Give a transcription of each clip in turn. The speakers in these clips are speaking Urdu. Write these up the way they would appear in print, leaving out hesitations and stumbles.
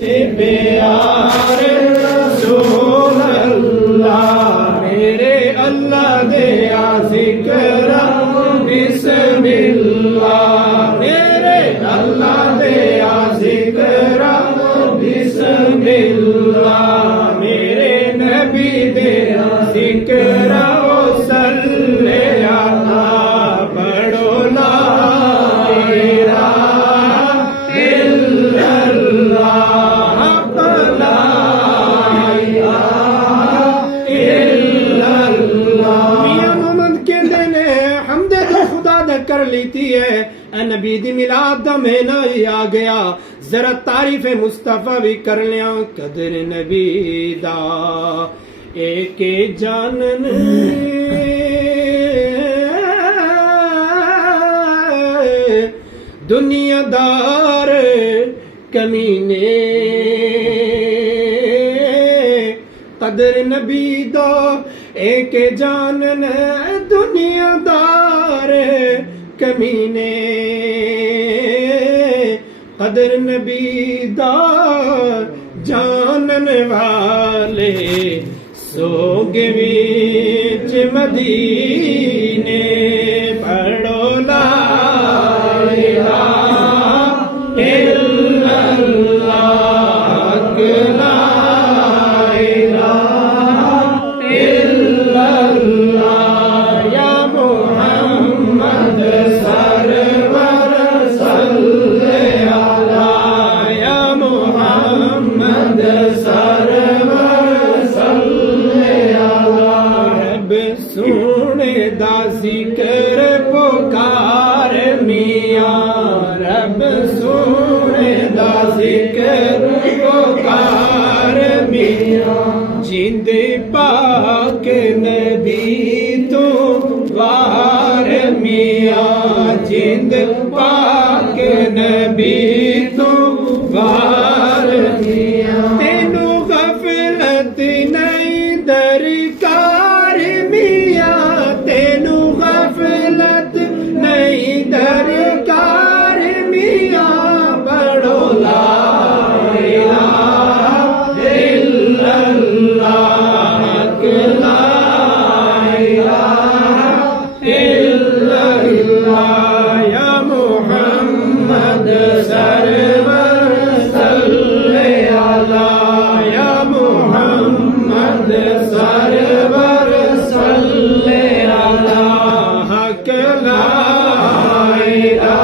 پیارے رسول اللہ میرے اللہ دیا ذکر بسم اللہ میرے اللہ دیا ذکر بسم اللہ میرے نبی دیا ذکر صلی اللہ پڑھو لا الہ الا اللہ کر لیتی ہے اے نبی دی میلاد دا مہینہ ہی آ گیا ذرا تعریف مصطفیٰ بھی کر لیا قدر نبی دا ایک جانن دنیا دار کمینے قدر نبی دا ایک جانن دنیا دار کمینے قدر نبی دا جانن والے سوگ وچ مدینے پڑھو لا الہ الا اللہ لا الہ الا اللہ یا محمد سرور صلی علی یا محمد سرور صلی علی رب سونے دا ذکر پکار میاں رب سونے دا ذکر پکار میاں جند پاک نبی تو وار میاں جند پاک نبی تو وار میاں تینوں غفلت نہیں درکار میاں تینوں غفلت نہیں درکار میاں پڑھو لا الہ الا اللہ لا الہ الا اللہ یا محمد سرور صلی علی یا محمد سرور صلی علی حق لا الہ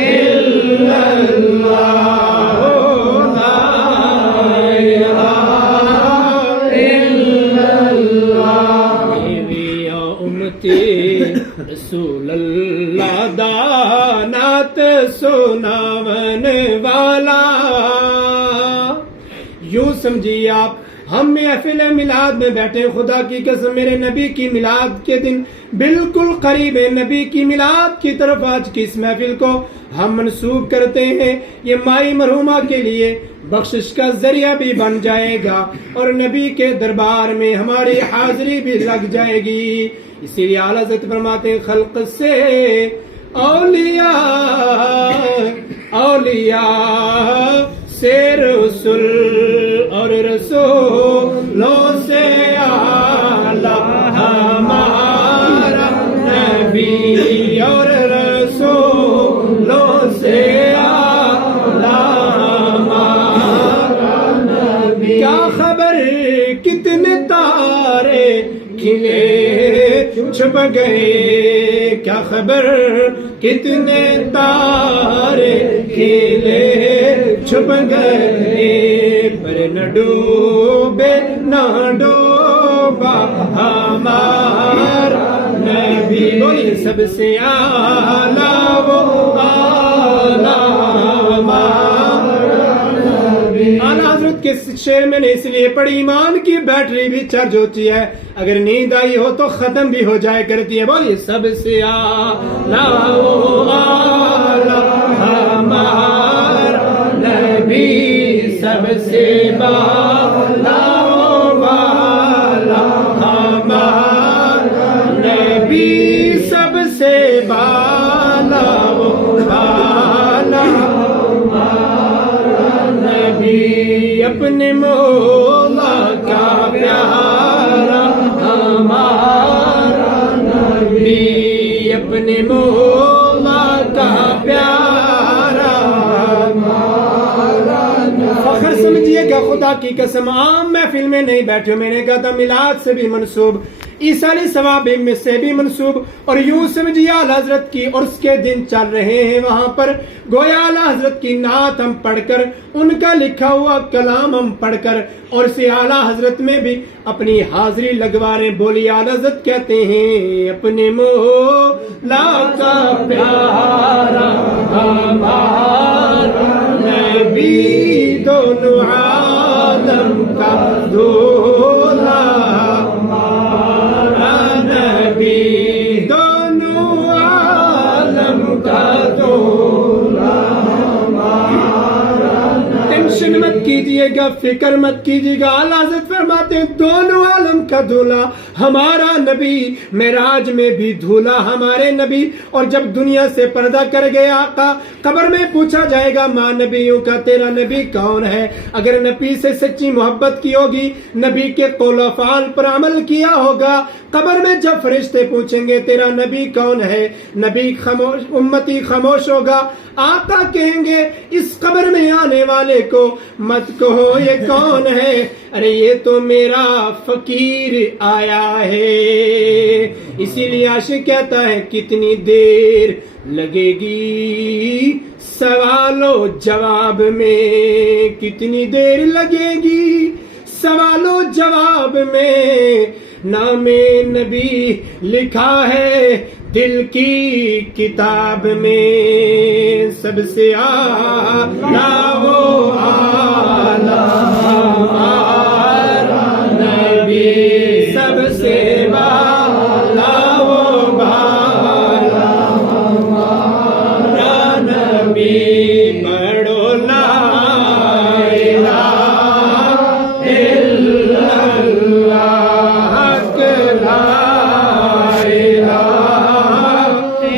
الا اللہ لا الہ الا اللہ میری امتی رسول اللہ دانات سناون والا یوں سمجھیے آپ ہم محفل میلاد میں بیٹھے خدا کی قسم میرے نبی کی میلاد کے دن بالکل قریب ہے نبی کی میلاد کی طرف آج کی اس محفل کو ہم منسوب کرتے ہیں یہ مائی مرحومہ کے لیے بخشش کا ذریعہ بھی بن جائے گا اور نبی کے دربار میں ہماری حاضری بھی لگ جائے گی اسی لیے اعلیٰ حضرت فرماتے ہیں خلق سے اولیاء سے رسول اور رسولوں سے اعلیٰ ہمارا نبی اور رسولوں سے اعلیٰ ہمارا نبی کیا خبر کتنے تارے کھلے چھپ گئے کیا خبر کتنے تارے کھلے چھپ گئے پر نہ ڈوبے نہ ڈوبا ہمارا نبی بولیے سب سے اعلیٰ وہ اعلیٰ اعلیٰ حضرت کے شعر میں نے اس لیے پڑھی ایمان کی بیٹری بھی چارج ہوتی ہے اگر نیند آئی ہو تو ختم بھی ہو جائے کرتی ہے بولیے سب سے اعلیٰ وہ اعلیٰ ہمارا نبی سب سے بالا والا ہمارا نبی سب سے بالا والا ہمارا نبی اپنے مولا کا پیارا ہمارا نبی اپنے مولا کا پیارا ہمارا نبی. فخر سمجھیے گا خدا کی قسم عام محفل میں نہیں بیٹھے. میں نے کہا تھا میلاد سے بھی منسوب، عیسائی ثواب میں سے بھی منسوب، اور یوں سمجھیے اعلیٰ حضرت کی اور اس کے دن چل رہے ہیں وہاں پر. گویا اعلیٰ حضرت کی نعت ہم پڑھ کر، ان کا لکھا ہوا کلام ہم پڑھ کر، اور اسے اعلیٰ حضرت میں بھی اپنی حاضری لگوا رہے. بولی اعلیٰ حضرت کہتے ہیں اپنے مولا کا پیارا ہمارا نبی، دونوں عالم کا دولا ہمارا نبی، دونوں عالم کا دولا ہمارا نبی. ٹینشن مت کیجیے گا، فکر مت کیجیے گا. اعلیٰ حضرت فرماتے ہیں دونوں عالم کا دھولا ہمارا نبی، معراج میں بھی دھولا ہمارے نبی. اور جب دنیا سے پردہ کر گئے آقا، قبر میں پوچھا جائے گا ماں نبیوں کا تیرا نبی کون ہے؟ اگر نبی سے سچی محبت کی ہوگی، نبی کے قول و افعال پر عمل کیا ہوگا، قبر میں جب فرشتے پوچھیں گے تیرا نبی کون ہے، نبی خاموش، امتی خاموش ہوگا. آقا کہیں گے اس قبر میں آنے والے کو مت کہو یہ کون ہے، ارے یہ تو میرا فقیر آیا ہے. اسی لیے عاشق کہتا ہے کتنی دیر لگے گی سوال و جواب میں، کتنی دیر لگے گی سوال و جواب میں. نام نبی لکھا ہے دل کی کتاب میں، سب سے اعلیٰ وہ اعلیٰ ہمارا نبی، سب سے بالا وہ بالا ہمارا نبی. پڑھو لا الہ الا اللہ، حق لا الہ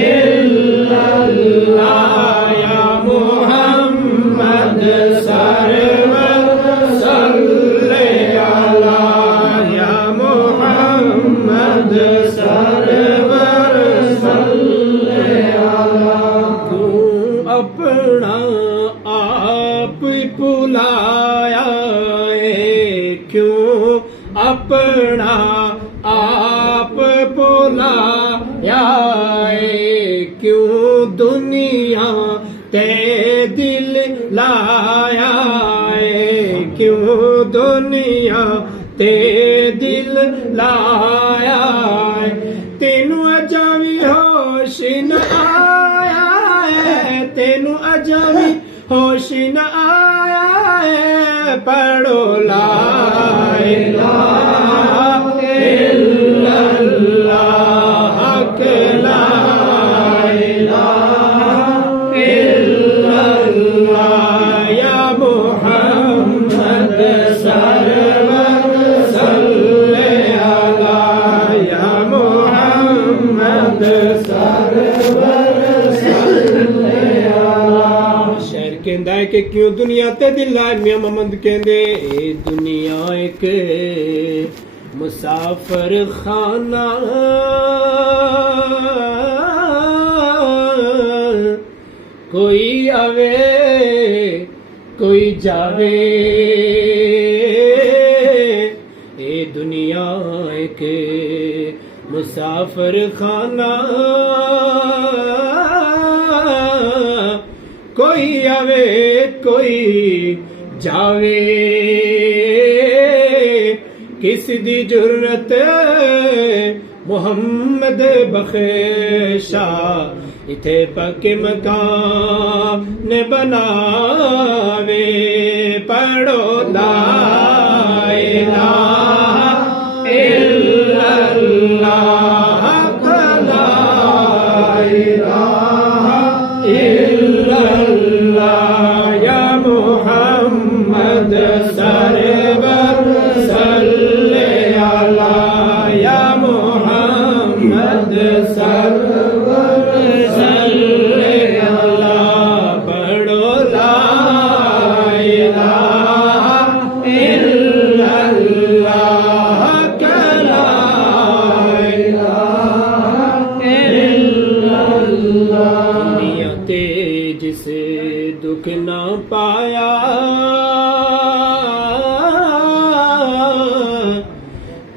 الا اللہ، یا محمد سرور صلی علی، یا محمد سرور صلی علی. تو اپنا آپ بلایا ہے، کیوں اپنا آپ بلایا ہے، کیوں دنیا تے دل لایا ہے، کیوں دنیا تے دل لایا ہے. تینوں اجاوی ہوش نہ آیا ہے، تینوں اجاوی ہوش نہ آیا ہے. پڑھو لا الہ الا اللہ، حق لا الہ الا اللہ، یا محمد سرور صلی علی، یا محمد سرور صلی علی. شہر کہندا ہے کہ کیوں دنیا تے دل لائے. میاں محمد کہندے اے دنیا ایک مسافر خانہ، کوئی آوے کوئی جاوے. اے دنیا ایک مسافر خانہ، کوئی آوے کوئی جاوے. کس دی جرت محمد بخشا، اتھے پکے مکان نے بناوے. پڑھو لا الہ الا اللہ، حق لا الہ الا اللہ، یا محمد سرور صلی علی، یا محمد سرور صلی علی. پڑھو لا الہ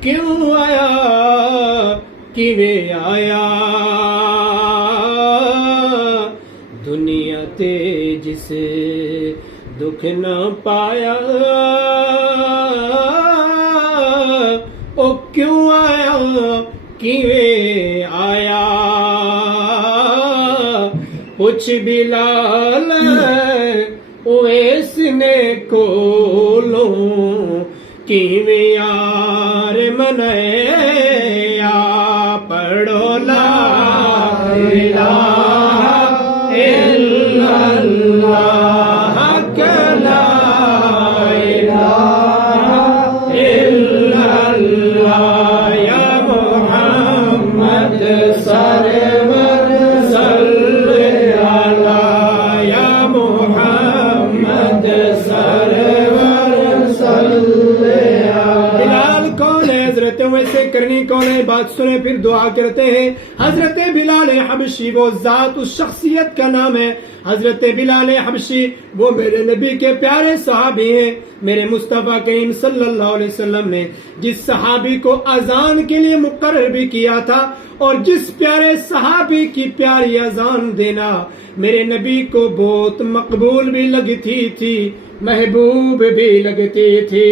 کیوں آیا کیویں آیا دنیا تے جس دکھ نہ پایا او کیوں آیا کیویں آیا پوچھ بلال اویس نے کولوں کیویں یار منایا پڑھو لا الہ الا اللہ لا الہ الا اللہ یا محمد سرور صلی علی یا محمد سرور صلی علی بلال کون ہے حضرت ویسے کرنی کون ہے بات سنیں پھر دعا کرتے ہیں حضرت بلال حبشی وہ ذات اس شخصیت کا نام ہے حضرت بلال حبشی وہ میرے نبی کے پیارے صحابی ہیں میرے مصطفیٰ کریم صلی اللہ علیہ وسلم نے جس صحابی کو اذان کے لیے مقرر بھی کیا تھا اور جس پیارے صحابی کی پیاری اذان دینا میرے نبی کو بہت مقبول بھی لگتی تھی محبوب بھی لگتی تھی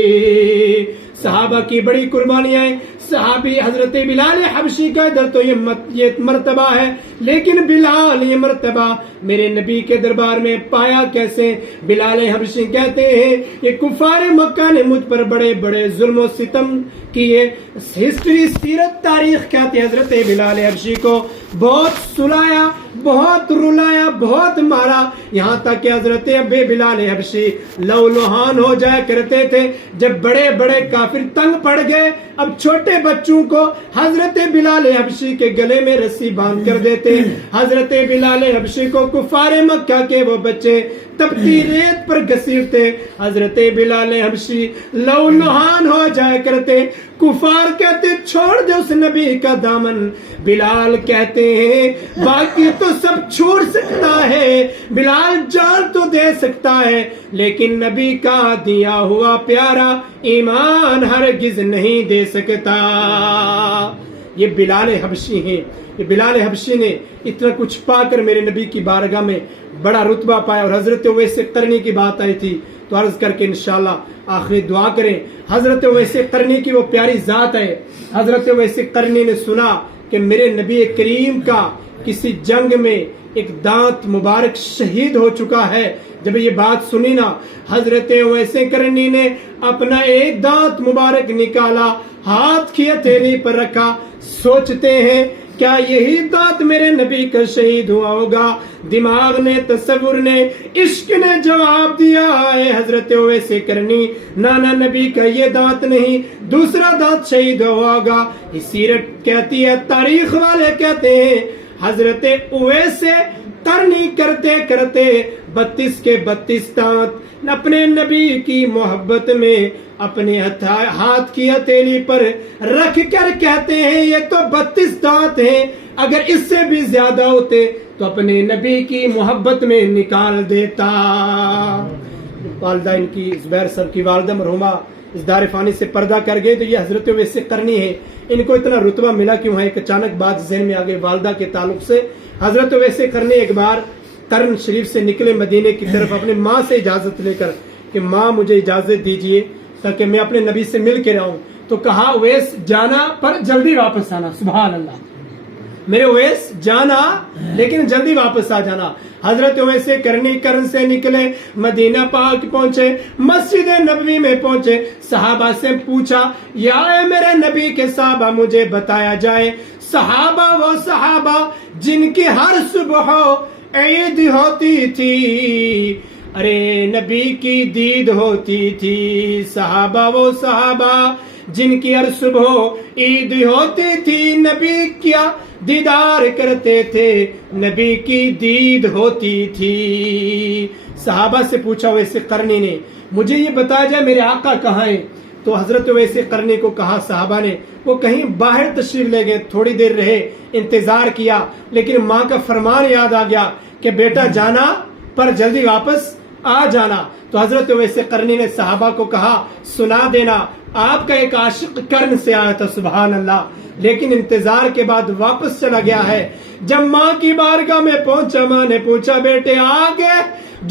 صحابہ کی بڑی قربانیاں ہیں صحابی حضرت بلال حبشی کا ادھر تو یہ مرتبہ ہے لیکن بلال یہ مرتبہ میرے نبی کے دربار میں پایا کیسے بلال حبشی کہتے ہیں یہ کفار مکہ نے مجھ پر بڑے بڑے ظلم و ستم کیے ہسٹری سیرت تاریخ کہتے ہیں حضرت بلال حبشی کو بہت سلایا بہت رلایا بہت مارا یہاں تک کہ حضرت ابے بلال حبشی لو لوہان ہو جایا کرتے تھے جب بڑے بڑے کافر تنگ پڑ گئے اب چھوٹے بچوں کو حضرت بلال حبشی کے گلے میں رسی باندھ کر دیتے حضرت بلال حبشی کو کفار مکہ کے وہ بچے تپتی ریت پر گھسیٹتے حضرت بلال حبشی لو لوہان ہو جایا کرتے کفار کہتے چھوڑ دے اس نبی کا دامن بلال کہتے ہیں باقی تو سب چھوڑ سکتا ہے بلال جان تو دے سکتا ہے لیکن نبی کا دیا ہوا پیارا ایمان ہرگز نہیں دے سکتا یہ بلال حبشی ہیں یہ بلال حبشی نے اتنا کچھ پا کر میرے نبی کی بارگاہ میں بڑا رتبہ پایا اور حضرت اویس قرنی کی بات آئی تھی تو عرض کر کے انشاءاللہ آخری دعا کریں حضرت اویس قرنی کی وہ پیاری ذات ہے حضرت اویس قرنی نے سنا کہ میرے نبی کریم کا کسی جنگ میں ایک دانت مبارک شہید ہو چکا ہے جب یہ بات سنی نا حضرت اویس قرنی نے اپنا ایک دانت مبارک نکالا ہاتھ کی ہتھیلی پر رکھا سوچتے ہیں کیا یہی دانت میرے نبی کا شہید ہوا ہوگا دماغ نے تصور نے عشق نے جواب دیا ہے حضرت اویس قرنی نانا نبی کا یہ دانت نہیں دوسرا دانت شہید ہوا ہوگا یہ سیرت کہتی ہے تاریخ والے کہتے ہیں حضرت اویس قرنی کرتے کرتے 32 کے 32 دانت اپنے نبی کی محبت میں اپنے ہاتھ کی ہتھیلی پر رکھ کر کہتے ہیں یہ تو 32 دانت ہیں اگر اس سے بھی زیادہ ہوتے تو اپنے نبی کی محبت میں نکال دیتا والدہ ان کی زبیر صاحب کی والدہ مرحومہ اس دار فانی سے پردہ کر گئے تو یہ حضرت اویس قرنی ہے ان کو اتنا رتبہ ملا کیوں ہے ایک اچانک بات ذہن میں آگے والدہ کے تعلق سے حضرت اویس قرنی ایک بار قرن شریف سے نکلے مدینے کی طرف اپنے ماں سے اجازت لے کر کہ ماں مجھے اجازت دیجئے تاکہ میں اپنے نبی سے مل کے رہوں تو کہا اویس جانا پر جلدی واپس آنا سبحان اللہ میرے اویس جانا لیکن جلدی واپس آ جانا حضرت اویس قرنی کرن سے نکلے مدینہ پاک پہنچے مسجد نبوی میں پہنچے صحابہ سے پوچھا یا اے میرے نبی کے صحابہ مجھے بتایا جائے صحابہ وہ صحابہ جن کی ہر صبح عید ہوتی تھی ارے نبی کی دید ہوتی تھی صحابہ وہ صحابہ جن کی ہر صبح عید ہوتی تھی نبی کیا دیدار کرتے تھے نبی کی دید ہوتی تھی صحابہ سے پوچھا اویس قرنی نے مجھے یہ بتایا جائے میرے آقا کہاں ہیں تو حضرت اویس قرنی کو کہا صحابہ نے وہ کہیں باہر تشریف لے گئے تھوڑی دیر رہے انتظار کیا لیکن ماں کا فرمان یاد آ گیا کہ بیٹا جانا پر جلدی واپس آ جانا. تو حضرت اویس قرنی نے صحابہ کو کہا سنا دینا آپ کا ایک عاشق کرن سے آیا تھا. سبحان اللہ. لیکن انتظار کے بعد واپس چلا گیا ہے. جب ماں کی بارگاہ میں پہنچا ماں نے پوچھا بیٹے آ گئے؟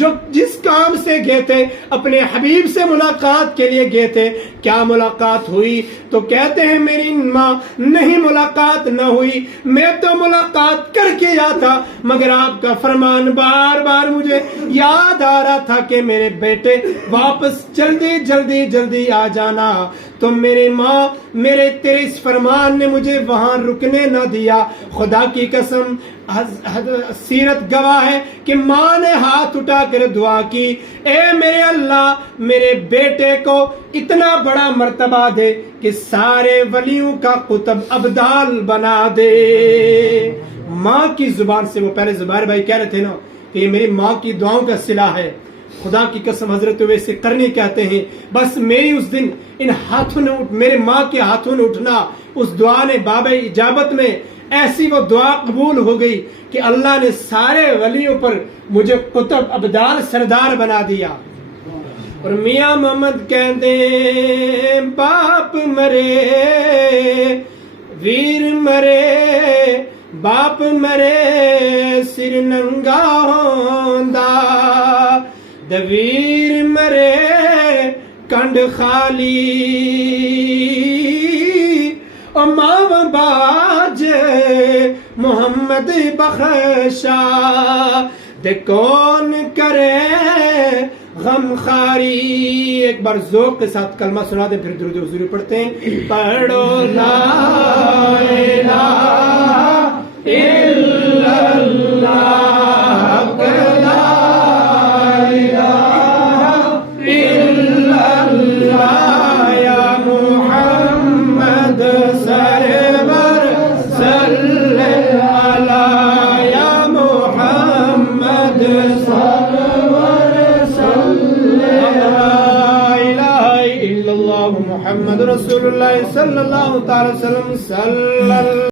جو جس کام سے گئے تھے اپنے حبیب سے ملاقات کے لیے گئے تھے کیا ملاقات ہوئی؟ تو کہتے ہیں میری ماں نہیں ملاقات نہ ہوئی، میں تو ملاقات کر کے آیا تھا مگر آپ کا فرمان بار بار مجھے یاد آ رہا تھا کہ میرے بیٹے واپس جلدی جلدی جلدی آ جانا. تو میری ماں میرے تیرے اس فرمان نے مجھے وہاں رکنے نہ دیا. خدا کی قسم سیرت گواہ ہے کہ ماں نے ہاتھ اٹھا کر دعا کی اے میرے اللہ میرے بیٹے کو اتنا بڑا مرتبہ دے کہ سارے ولیوں کا قطب ابدال بنا دے. ماں کی زبان سے وہ پہلے زبیر بھائی کہہ رہے تھے نا کہ یہ میری ماں کی دعاؤں کا صلہ ہے. خدا کی قسم حضرت اویس قرنی کہتے ہیں بس میری اس دن ان ہاتھوں نے میرے ماں کے ہاتھوں نے اٹھنا اس دعا نے باب اجابت میں ایسی وہ دعا قبول ہو گئی کہ اللہ نے سارے ولیوں پر مجھے قطب ابدال سردار بنا دیا. اور میاں محمد کہتے ہیں باپ مرے ویر مرے باپ مرے سر ننگا ہوندا دویر مرے کنڈ خالی او ماں باج محمد بخشا دے کون کرے غم خاری. ایک بار ذوق کے ساتھ کلمہ سنا دیں پھر درود حضور پڑھتے ہیں. پڑھو لا الہ الا اللہ محمد رسول اللہ صلی اللہ تعالی وسلم